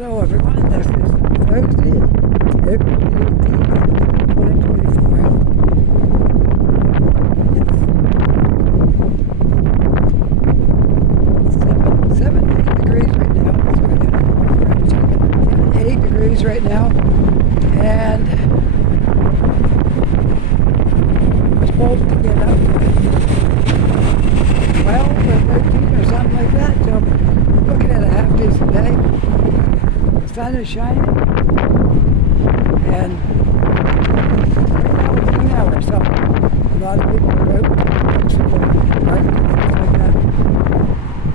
Hello everyone, this is Thursday, April 18th, 2024. It's 8 degrees right now. It's 8 degrees right now, and we're supposed to get up to 12 or 13 or something like that, so looking at a half decent day. The sun is shining, and right now it's 9 hours, so a lot of people are out, right, things like that.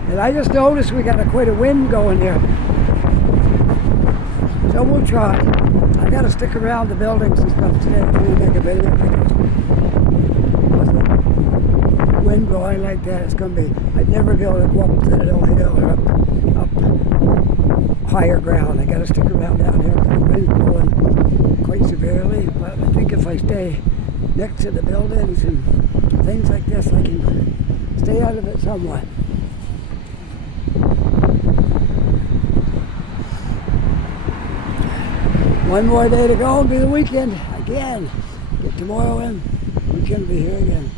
And I just noticed we got quite a wind going here, so we'll try. I got to stick around the buildings and stuff today to make a video. With the wind blowing like that, it's going to be, I'd never be able to go up to the little hill or up higher ground. I got to stick around down here because the wind's blowing quite severely. But I think if I stay next to the buildings and things like this, I can stay out of it somewhat. One more day to go and be the weekend again. Get tomorrow in, weekend will be here again.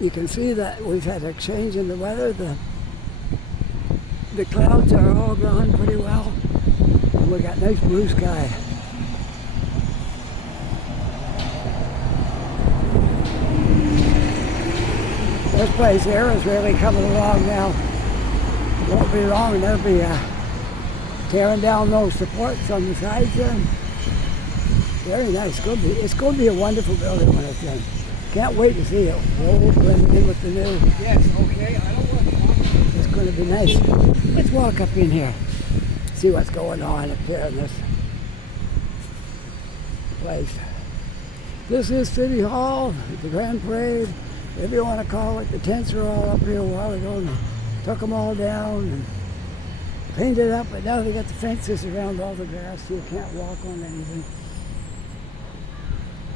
You can see that we've had a change in the weather. The clouds are all gone pretty well, and we got nice blue sky. This place here is really coming along now. It won't be long and they'll be tearing down those supports on the sides there. Very nice. It's going to be a wonderful building when it's done. Can't wait to see it. We'll blend it in with the new. Yes, okay, I don't want to. It's going to be nice. Let's walk up in here. See what's going on up here in this place. This is City Hall, the Grand Parade, whatever you want to call it. The tents were all up here a while ago and took them all down and cleaned it up, but now they got the fences around all the grass so you can't walk on anything.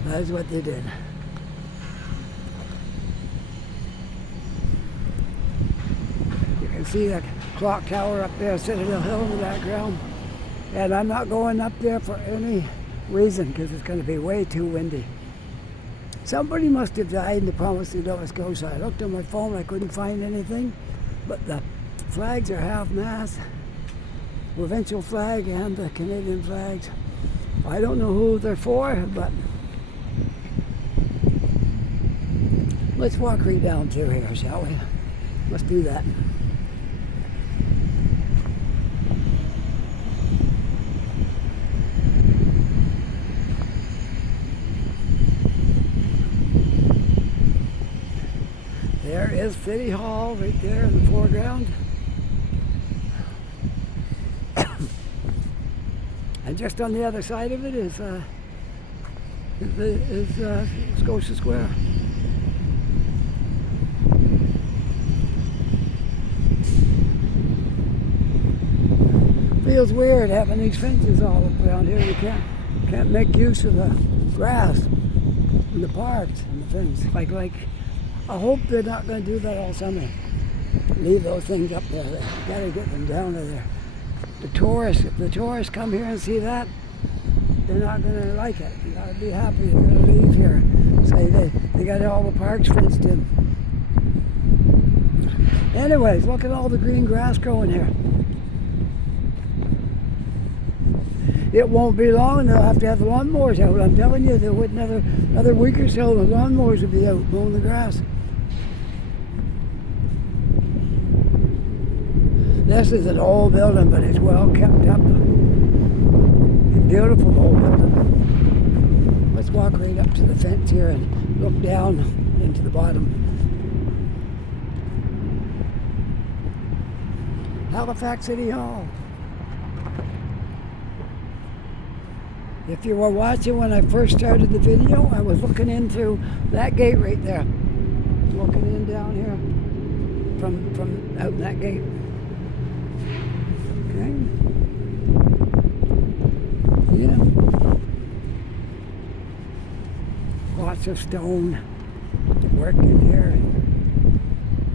That's what they did. See the clock tower up there, Citadel Hill in the background, and I'm not going up there for any reason because it's going to be way too windy. Somebody must have died in the Promised Nova Scotia. I looked on my phone, I couldn't find anything, but the flags are half-mast, provincial flag and the Canadian flags. I don't know who they're for, but let's walk right down through here, shall we? Let's do that. There is City Hall right there in the foreground. And just on the other side of it is Scotia Square. Feels weird having these fences all around here. You can't make use of the grass and the parks and the fence. Like I hope they're not going to do that all summer. Leave those things up there. You got to get them down to there. The tourists, if the tourists come here and see that, they're not going to like it. You got to be happy they're going to leave here. Say they got all the parks fenced in. Anyways, look at all the green grass growing here. It won't be long and they'll have to have the lawnmowers out. I'm telling you, there would another week or so, the lawnmowers will be out mowing the grass. This is an old building, but it's well kept up. A beautiful old building. Let's walk right up to the fence here and look down into the bottom. Halifax City Hall. If you were watching when I first started the video, I was looking into that gate right there. Looking in down here from out that gate. Okay. Yeah. Lots of stone work in here.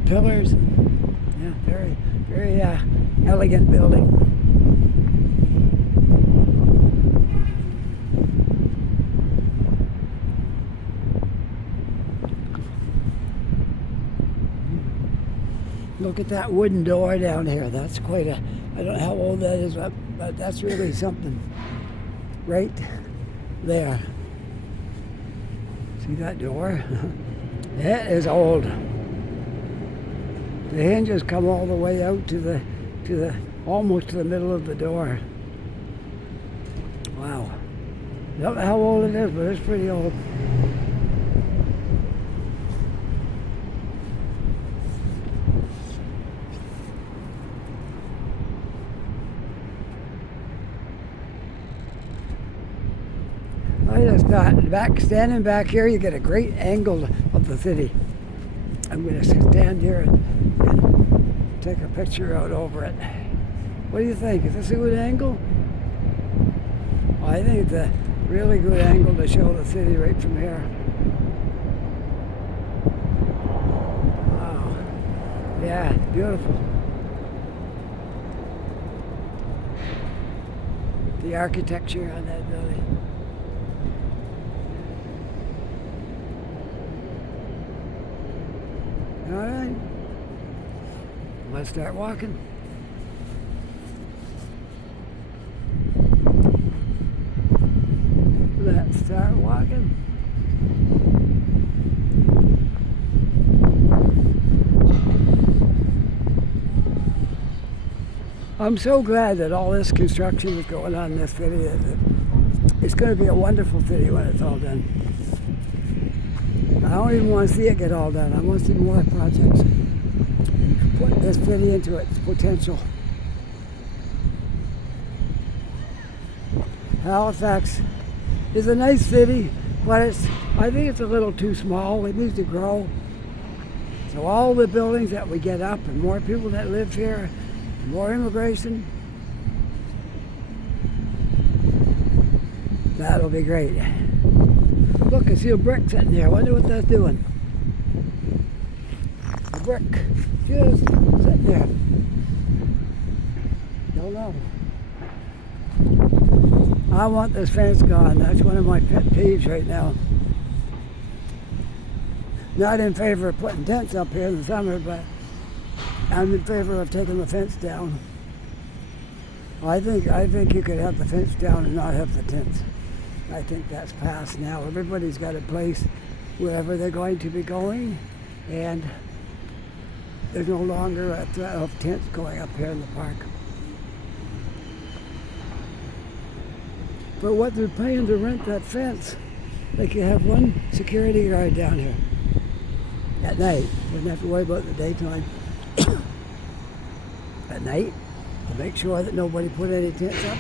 Pillars. Yeah, very elegant building. Look at that wooden door down here. That's quite a, I don't know how old that is, but that's really something. Right there. See that door? It is old. The hinges come all the way out to the almost to the middle of the door. Wow. I don't know how old it is, but it's pretty old. I just thought, standing back here, you get a great angle of the city. I'm going to stand here and take a picture out over it. What do you think? Is this a good angle? I think it's a really good angle to show the city right from here. Wow. Yeah, beautiful. The architecture on that building. All right, let's start walking. Let's start walking. I'm so glad that all this construction is going on in this city. It's going to be a wonderful city when it's all done. I don't even want to see it get all done. I want to see more projects. Put this city into its potential. Halifax is a nice city, but I think it's a little too small. It needs to grow. So all the buildings that we get up and more people that live here, more immigration, that'll be great. Look, I see a brick sitting there. I wonder what that's doing. A brick just sitting there. Don't know. I want this fence gone. That's one of my pet peeves right now. Not in favor of putting tents up here in the summer, but I'm in favor of taking the fence down. I think you could have the fence down and not have the tents. I think that's past now. Everybody's got a place wherever they're going to be going, and there's no longer a threat of tents going up here in the park. For what they're paying to rent that fence, they could have one security guard down here at night. Wouldn't have to worry about the daytime. At night, to make sure that nobody put any tents up.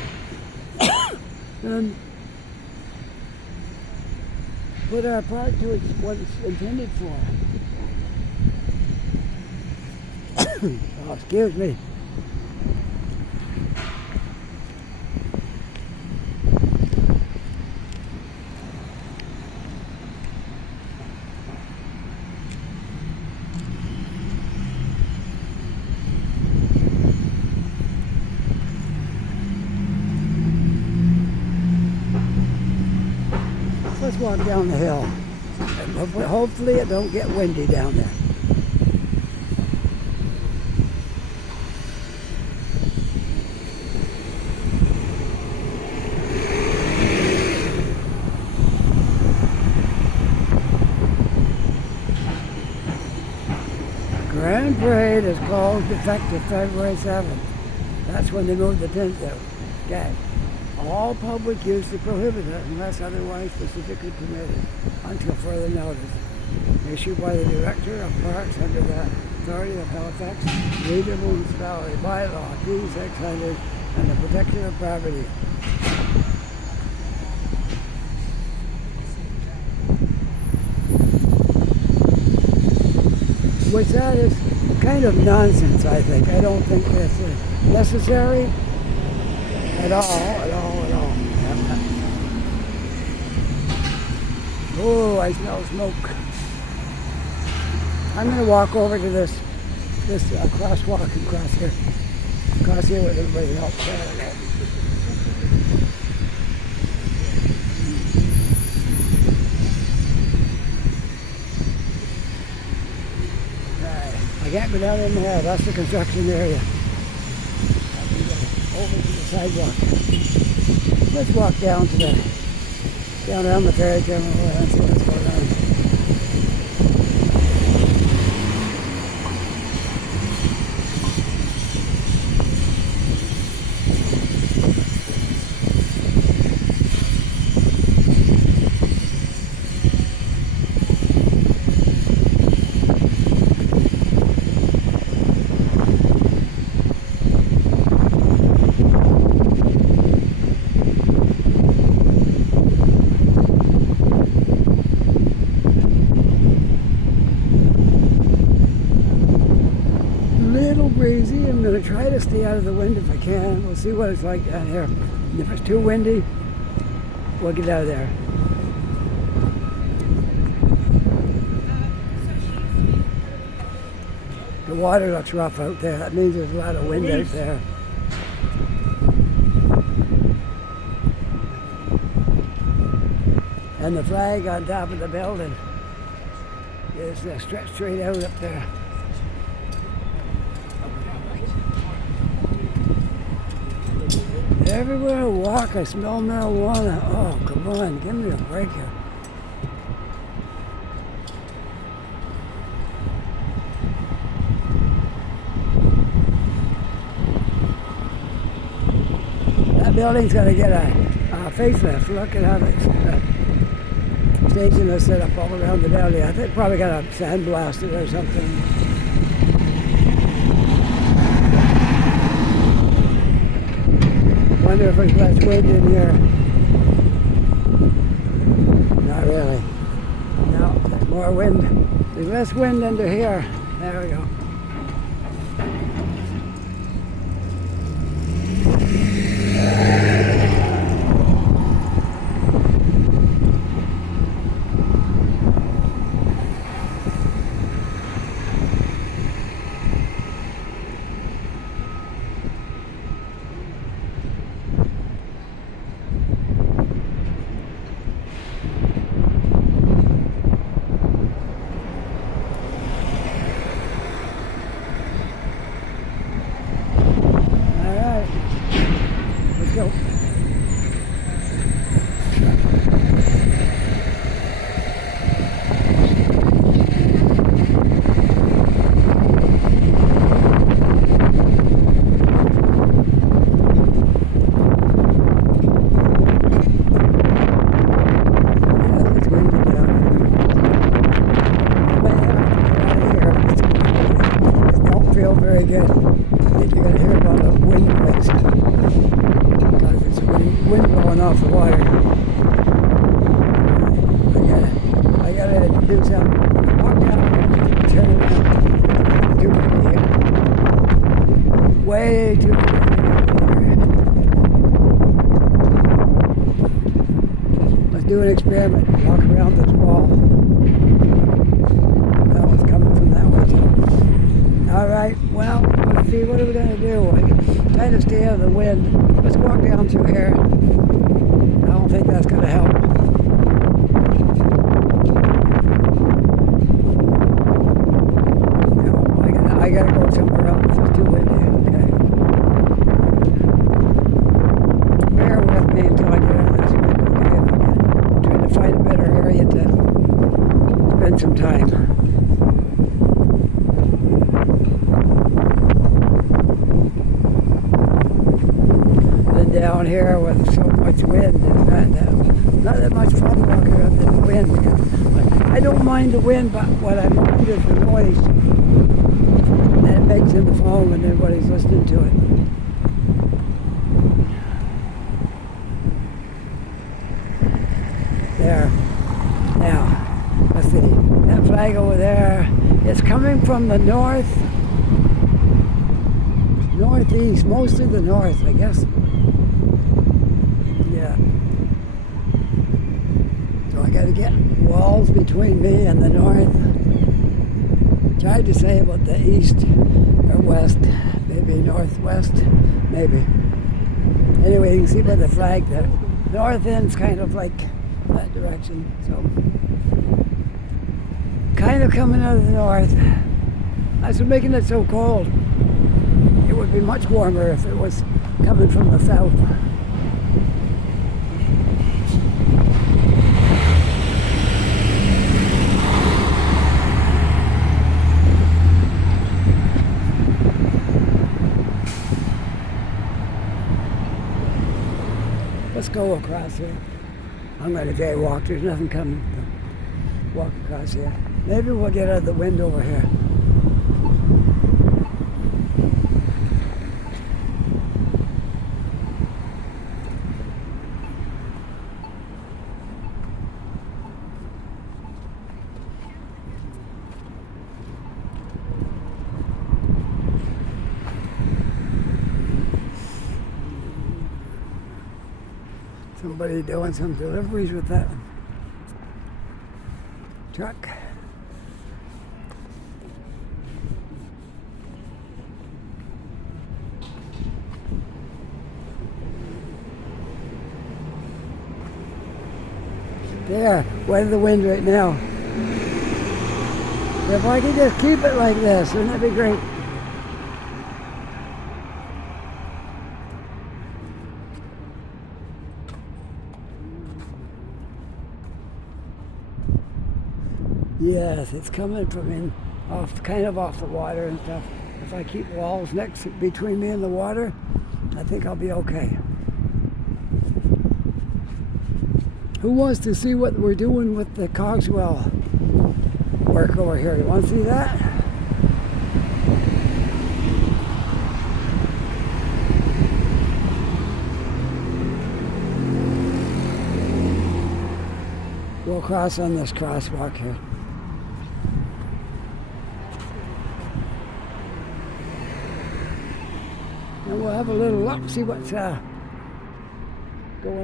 And put our park to what it's intended for. Oh, excuse me. Let's walk down the hill. And hopefully it don't get windy down there. Grand Parade is closed effective February 7th. That's when they moved the tents out. Okay. All public use is prohibited unless otherwise specifically permitted until further notice. Issued by the Director of Parks under the authority of Halifax Regional Municipality Bylaw P600 and the Protection of Property. Which that is kind of nonsense, I think. I don't think that's necessary at all. Oh, I smell smoke. I'm going to walk over to this crosswalk and cross here. across here with everybody else. I can't go down in there. That's the construction area. Over to the sidewalk. Let's walk down around the ferry terminal and see what's going on. Breezy. I'm going to try to stay out of the wind if I can. We'll see what it's like down here. And if it's too windy, we'll get out of there. The water looks rough out there. That means there's a lot of wind out there. And the flag on top of the building is stretched straight out up there. Everywhere I walk, I smell marijuana. Oh, come on, give me a break here. That building's going to get a facelift. Look at how the staging is set up all around the building. I think probably got a sandblasted or something. I wonder if there's less wind in here. Not really. No, there's more wind. There's less wind under here. There we go. Go. Very good. I think you're going to hear about a wind blast because it's wind blowing off the water. I gotta do something. Walk down, turn around. Too windy here. Way too windy here. Let's do an experiment. Walk around this wall. That one's coming from that way too. All right, well, let's see, what are we going to do? I can try to stay out of the wind. Let's walk down through here. I don't think that's going to help. No, I got to go somewhere else. It's too windy. Okay. Bear with me until I get out of this wind. Okay, I'm trying to find a better area to spend some time. Down here with so much wind, it's not that much fun walking around in the wind. I don't mind the wind, but what I mind is the noise that it makes in the phone when everybody's listening to it. There. Now, let's see. That flag over there, it's coming from the northeast, most of the north, I guess. Yeah. So I got to get walls between me and the north. Tried to say about the east or west. Maybe maybe northwest, maybe. Anyway, you can see by the flag the north end's kind of like that direction, so kind of coming out of the north. That's what's making it so cold. It would be much warmer if it was coming from the south. Let's go across here. I'm going to jaywalk. There's nothing coming. Walk across here. Maybe we'll get out of the wind over here. Somebody doing some deliveries with that truck. There, weather the wind right now. If I could just keep it like this, wouldn't that be great? Yes, it's coming from kind of off the water and stuff. If I keep walls next between me and the water, I think I'll be okay. Who wants to see what we're doing with the Cogswell work over here? You want to see that? We'll cross on this crosswalk here. And we'll have a little look, see what's going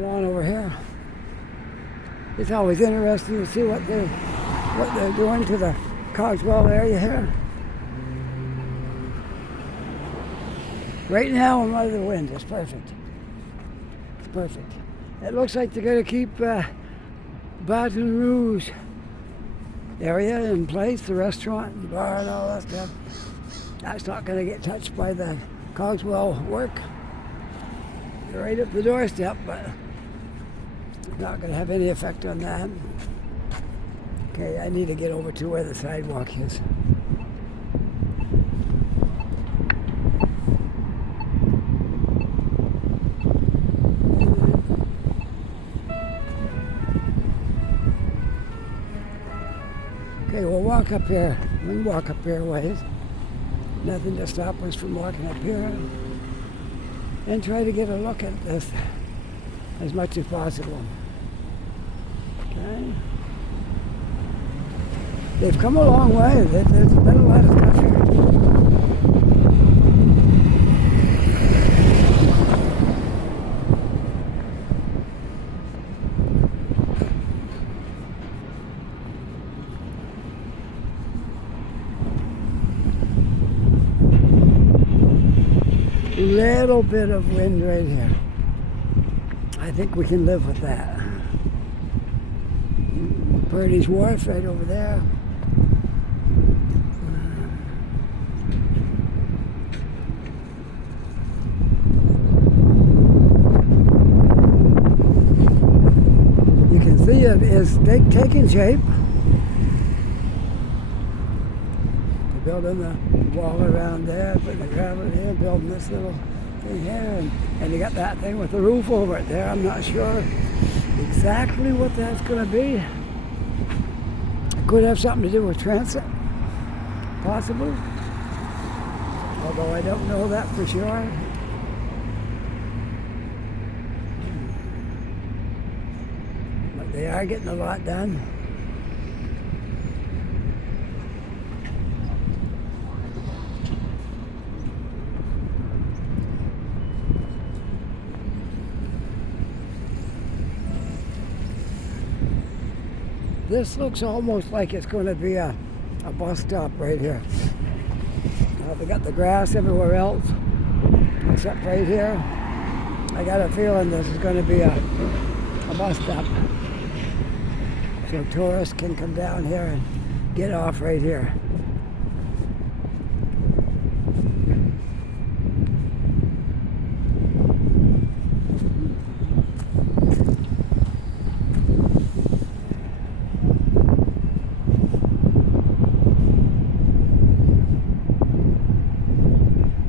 on over here. It's always interesting to see what they're doing to the Cogswell area here. Right now, I'm out of the wind. It's perfect. It's perfect. It looks like they're going to keep Baton Rouge area in place, the restaurant, the bar, and all that stuff. That's not going to get touched by the Cogswell work. They're right up the doorstep, but it's not going to have any effect on that. Okay, I need to get over to where the sidewalk is. Okay, we'll walk up here. We can walk up here a ways. Nothing to stop us from walking up here and try to get a look at this as much as possible. Okay. They've come a long way. There's been a lot of stuff here. Little bit of wind right here. I think we can live with that. Purdy's Wharf right over there. You can see it is taking shape. They're building the wall around there, putting the gravel here, building this little thing here, and you got that thing with the roof over it there. I'm not sure exactly what that's going to be. It could have something to do with transit, possibly, although I don't know that for sure. But they are getting a lot done. This looks almost like it's going to be a bus stop right here. They got the grass everywhere else. Except right here, I got a feeling this is going to be a bus stop. So tourists can come down here and get off right here.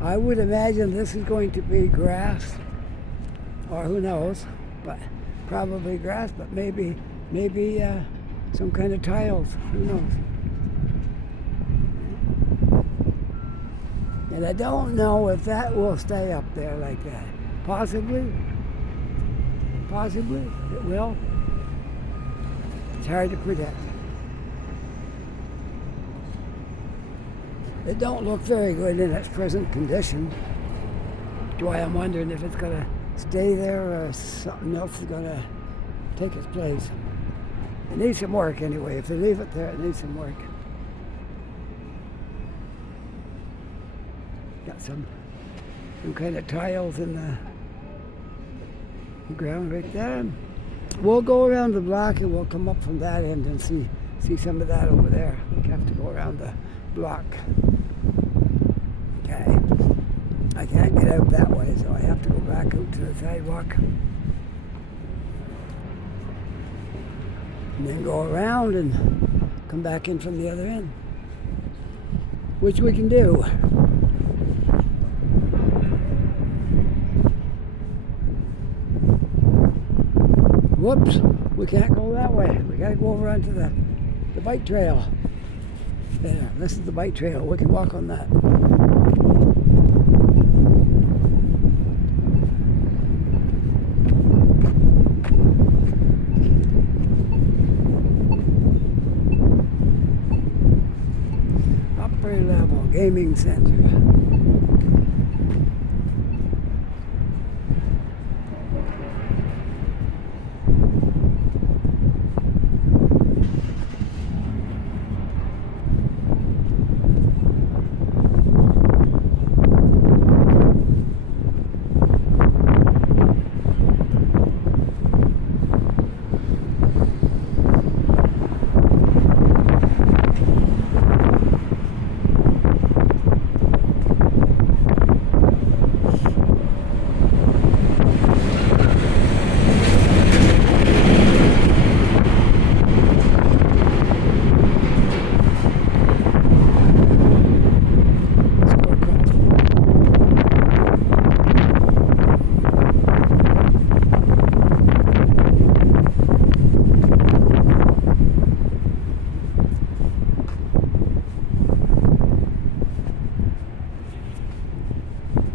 I would imagine this is going to be grass, or who knows, but probably grass, but maybe some kind of tiles, who knows. And I don't know if that will stay up there like that. Possibly it will. It's hard to predict. It don't look very good in its present condition. That's why I'm wondering if it's going to stay there or something else is going to take its place. It needs some work anyway. If they leave it there, it needs some work. Got some kind of tiles in the ground right there. We'll go around the block and we'll come up from that end and see some of that over there. We have to go around the block. Okay. I can't get out that way, so I have to go back out to the sidewalk. And then go around and come back in from the other end. Which we can do. Whoops, we can't go that way. We gotta go over onto the bike trail. There, this is the bike trail. We can walk on that. Upper level gaming center.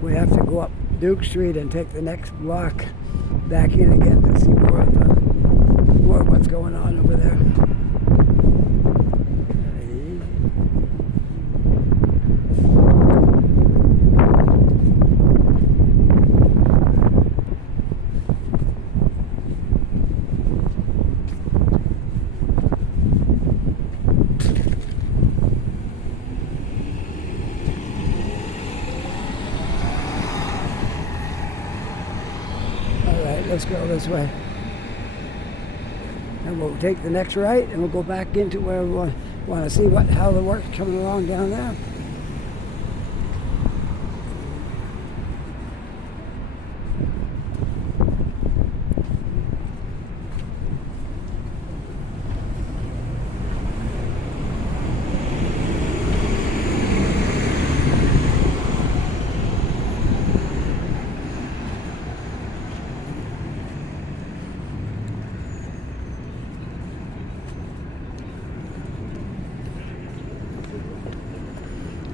We have to go up Duke Street and take the next block back in again to see more of what's going on over there. Let's go this way. And we'll take the next right and we'll go back into where we want to see how the work's coming along down there.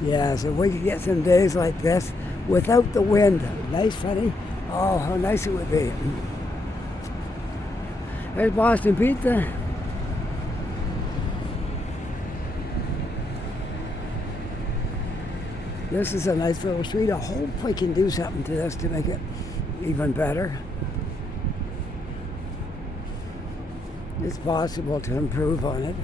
Yeah, so we could get some days like this without the wind. Nice, funny. Oh, how nice it would be. There's Boston Pizza. This is a nice little street. I hope we can do something to this to make it even better. It's possible to improve on it.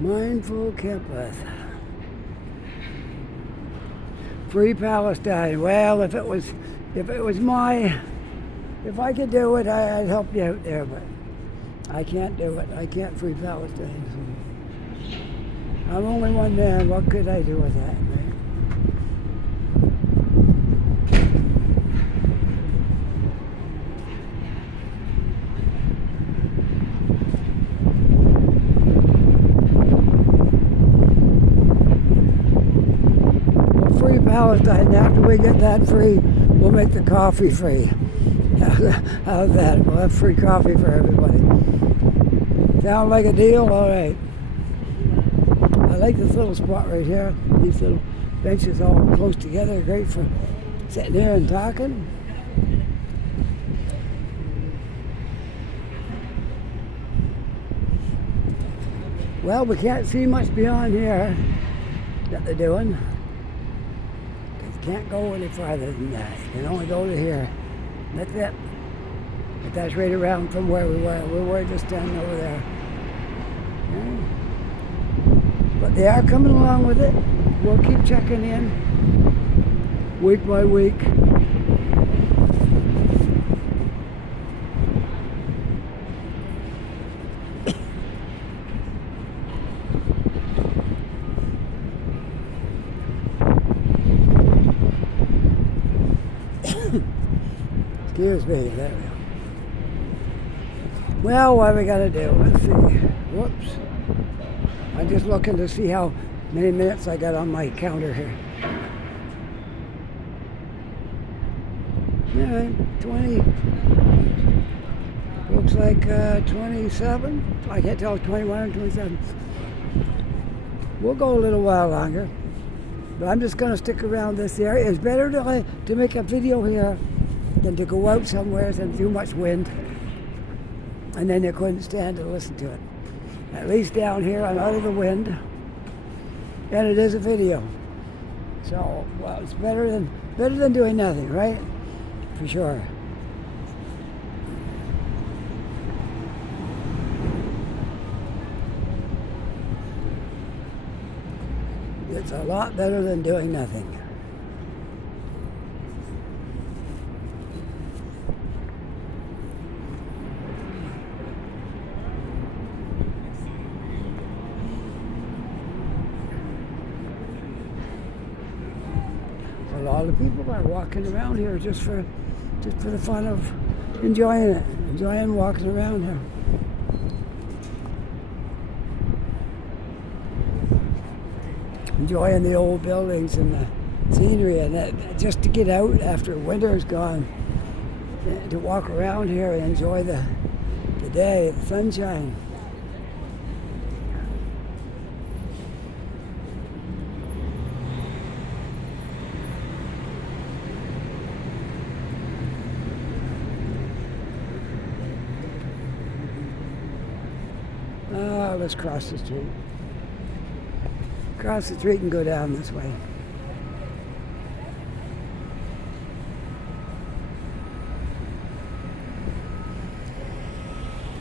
Mindful Kiplis. Free Palestine. Well, if I could do it, I'd help you out there, but I can't do it. I can't free Palestine. So I'm only one man. What could I do with that, right? Palestine. And after we get that free, we'll make the coffee free. How's that? We'll have free coffee for everybody. Sound like a deal? All right. I like this little spot right here. These little benches all close together. Great for sitting here and talking. Well, we can't see much beyond here that they're doing. Can't go any farther than that. You can only go to here. That's it. But that's right around from where we were. We were just standing over there. Okay. But they are coming along with it. We'll keep checking in week by week. Excuse me, there we go. Well, what are we gonna do? Let's see. Whoops. I'm just looking to see how many minutes I got on my counter here. Yeah, 20. Looks like 27. I can't tell if 21 or 27. We'll go a little while longer. But I'm just gonna stick around this area. It's better to make a video here than to go out somewhere and too much wind, and then you couldn't stand to listen to it. At least down here I'm out of the wind, and it is a video. So, well, it's better than doing nothing, right? For sure. It's a lot better than doing nothing. A lot of people are walking around here just for the fun of enjoying it, enjoying walking around here. Enjoying the old buildings and the scenery, and that, just to get out after winter is gone, to walk around here and enjoy the day, the sunshine. Let's cross the street. Cross the street and go down this way.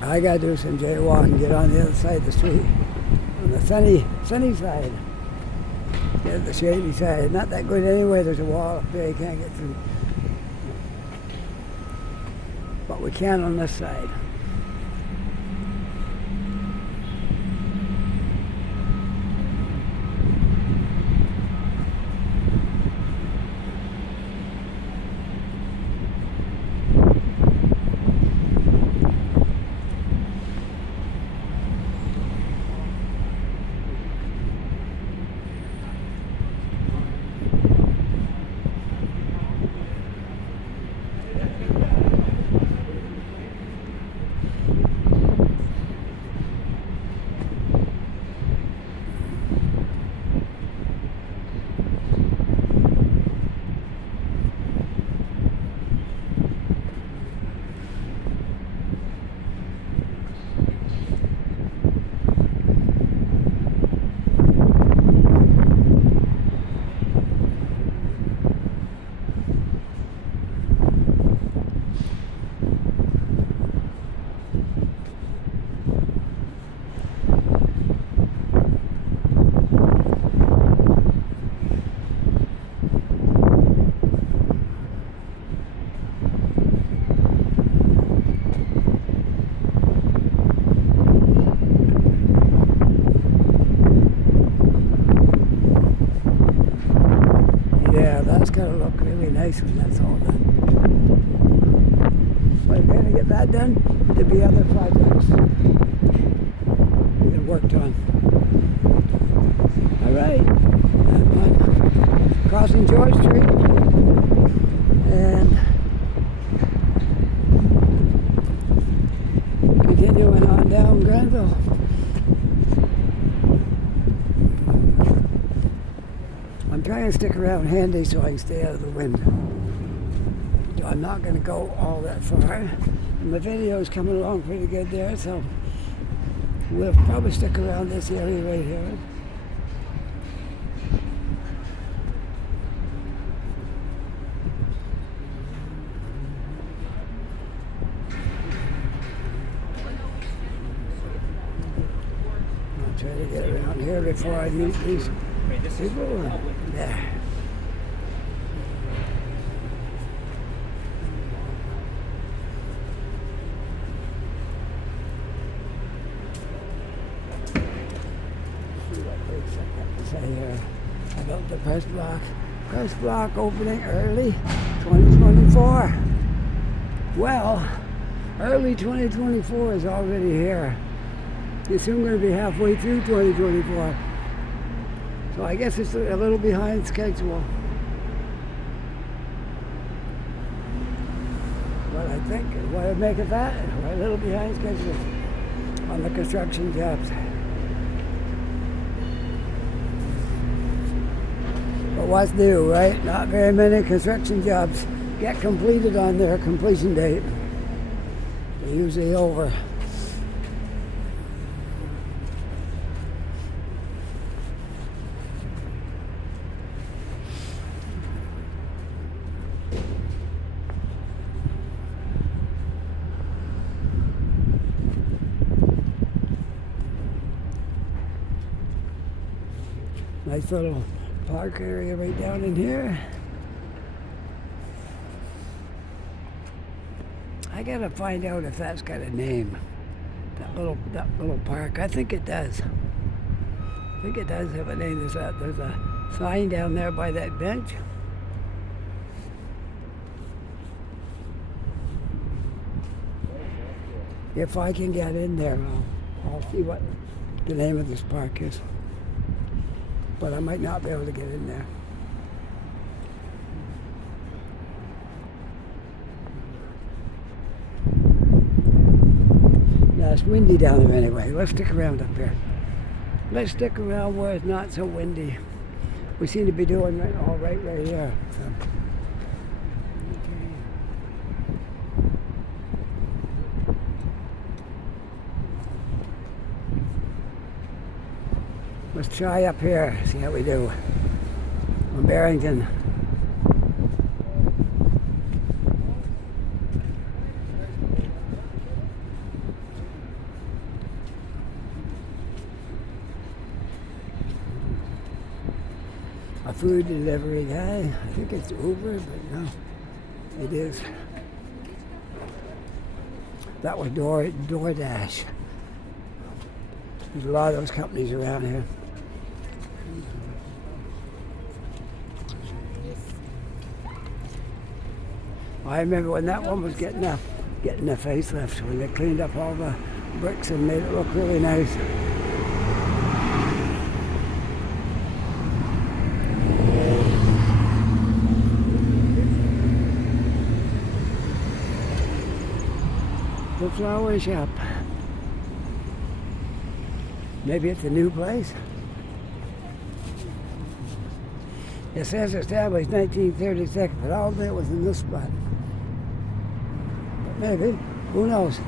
I gotta do some jaywalking, get on the other side of the street, on the sunny side. Get the shady side. Not that good anyway. There's a wall up there you can't get through. But we can on this side. look really nice when that's all done. But I'm going to get that done. There'll be other projects being worked on. All right, I'm on crossing George Street, and continuing on down Granville. I'm trying to stick around handy so I can stay out of the wind. I'm not going to go all that far. And the video is coming along pretty good there, so we'll probably stick around this area right here. I'll try to get around here before I meet these people. There. Say here about the press block. Press block opening early 2024. Well, early 2024 is already here. It's soon going to be halfway through 2024. So I guess it's a little behind schedule. But I think what I make of that, we're a little behind schedule on the construction jobs. But what's new, right? Not very many construction jobs get completed on their completion date. They're usually over. Nice little park area right down in here. I gotta find out if that's got a name. That little park. I think it does. I think it does have a name. There's a sign down there by that bench. If I can get in there, I'll see what the name of this park is. But I might not be able to get in there. Now it's windy down there anyway. Let's stick around up here. Let's stick around where it's not so windy. We seem to be doing all right here. So. Let's try up here, see how we do. On Barrington. A food delivery guy. I think it's Uber, but no, it is. That was DoorDash. There's a lot of those companies around here. I remember when that one was getting a facelift, when they cleaned up all the bricks and made it look really nice. The flower shop. Maybe it's a new place. It says established 1936, but all day it was in this spot. But maybe, who knows?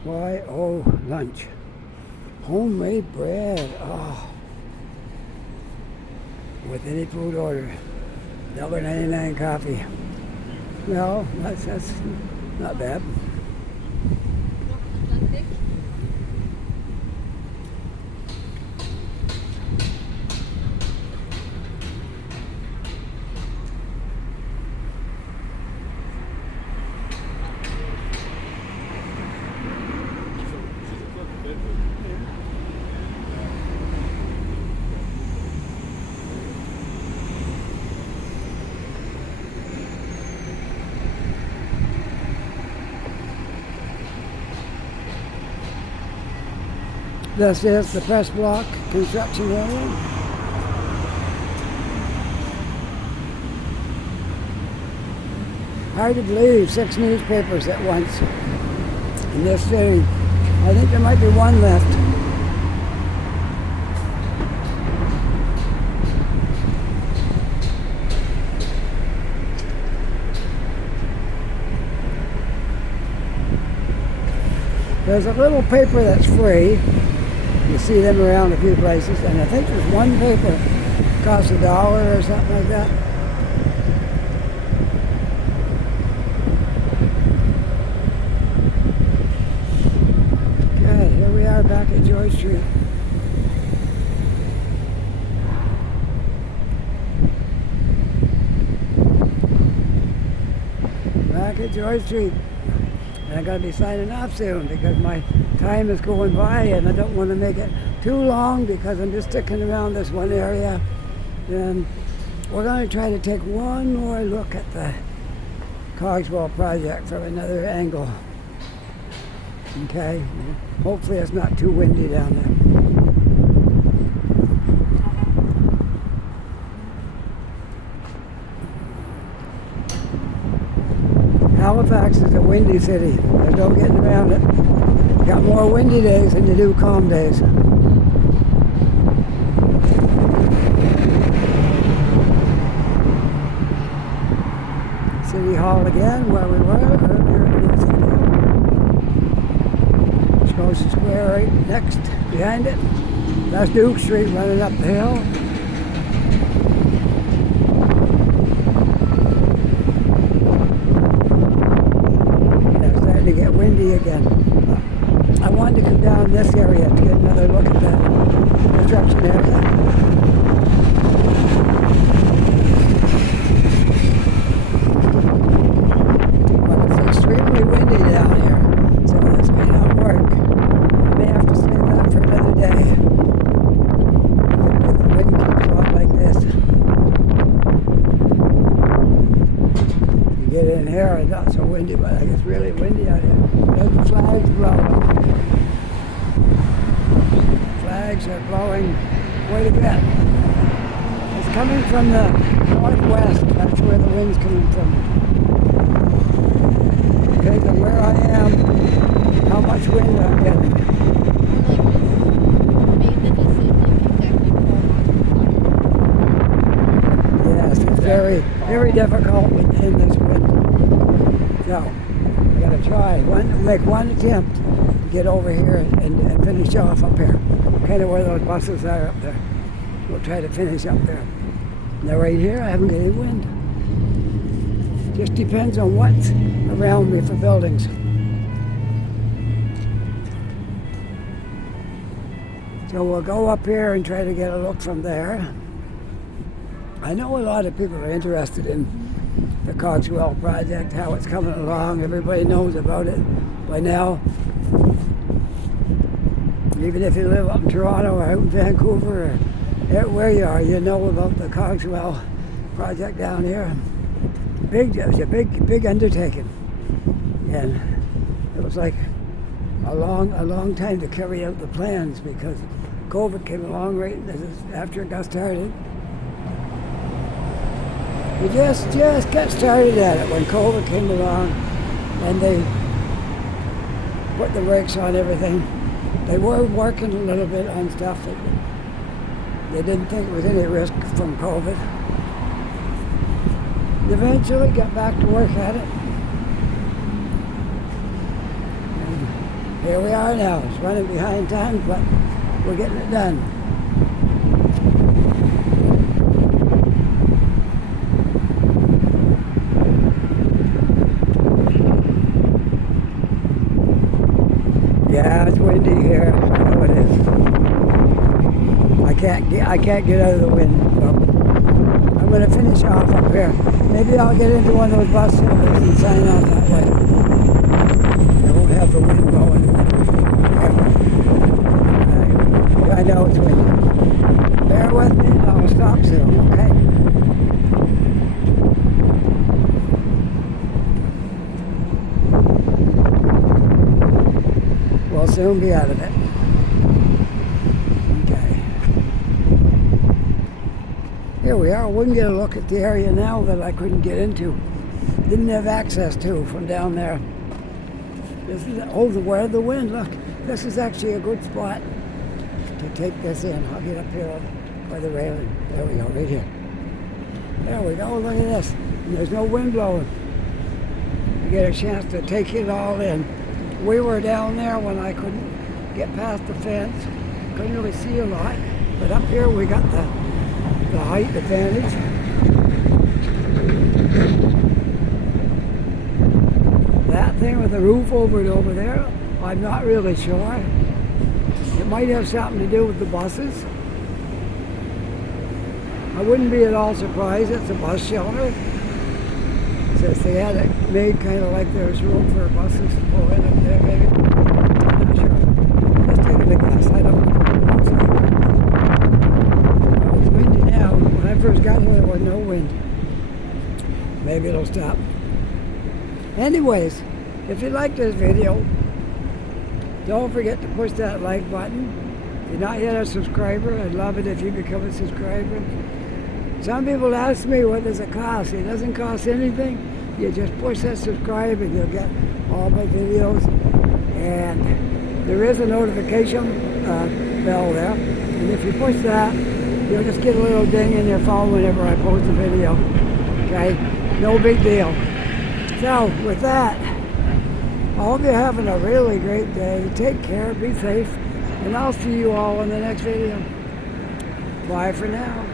KYO lunch. Homemade bread. Oh. With any food order. $1.99 coffee. No, that's not bad. This is the press block construction area. Hard to believe 6 newspapers at once in this city. I think there might be one left. There's a little paper that's free. You see them around a few places, and I think there's one paper costs $1 or something like that. Okay, here we are back at George Street. Back at George Street. And I gotta be signing off soon because my time is going by and I don't want to make it too long because I'm just sticking around this one area. And we're going to try to take one more look at the Cogswell project from another angle. Okay, hopefully it's not too windy down there. Halifax is a windy city. There's no getting around it. You got more windy days than you do calm days. City Hall again, where we were earlier in this video. Scotia Square right next, behind it. That's Duke Street running up the hill. To get windy again. I wanted to come down this area to get another look at the construction area. Well, it's extremely windy down here, so this may not work. I may have to save that for another day. If the wind keeps on like this. Get in here, it's not so windy, but it's really windy out here. There's the flags blowing. Flags are blowing quite a bit. It's coming from the northwest. That's where the wind's coming from. Depends on where I am, how much wind I'm getting. Yes, it's very, very difficult in this wind. So, I gotta try, make one attempt to get over here and finish off up here. Kind of where those buses are up there. We'll try to finish up there. Now right here, I haven't got any wind. Just depends on what's around me for buildings. So we'll go up here and try to get a look from there. I know a lot of people are interested in the Cogswell project, how it's coming along. Everybody knows about it by now. Even if you live up in Toronto or out in Vancouver or where you are, you know about the Cogswell project down here. It's a big undertaking. And it was like a long time to carry out the plans because COVID came along right after it got started. We just got started at it when COVID came along and they put the brakes on everything. They were working a little bit on stuff that they didn't think was any risk from COVID. Eventually got back to work at it. And here we are now. It's running behind time, but we're getting it done. I can't get out of the wind. So I'm going to finish off up here. Maybe I'll get into one of those bus shelters and sign off that way. I won't have the wind blowing. I know it's windy. Bear with me and I'll stop soon, okay? We'll soon be out of it. Okay. Here we are. We can get a look at the area now that I couldn't get into. Didn't have access to from down there. This is where the wind. Look, this is actually a good spot to take this in. I'll get up here by the railing. There we go, right here. There we go. Look at this. And there's no wind blowing. You get a chance to take it all in. We were down there when I couldn't get past the fence. Couldn't really see a lot. But up here we got the height advantage. That thing with the roof over there, I'm not really sure. It might have something to do with the buses. I wouldn't be at all surprised. It's a bus shelter. Since they had it made kind of like there's room for buses to pull in up there, maybe. I'm not sure. Let's take a look at this. I don't know. It's windy now. When I first got here, there was no wind. Maybe it'll stop. Anyways, if you like this video, don't forget to push that like button. If you're not yet a subscriber, I'd love it if you become a subscriber. Some people ask me, what does it cost? It doesn't cost anything. You just push that subscribe and you'll get all my videos. And there is a notification bell there. And if you push that, you'll just get a little ding in your phone whenever I post a video. Okay? No big deal. So, with that, I hope you're having a really great day. Take care, be safe, and I'll see you all in the next video. Bye for now.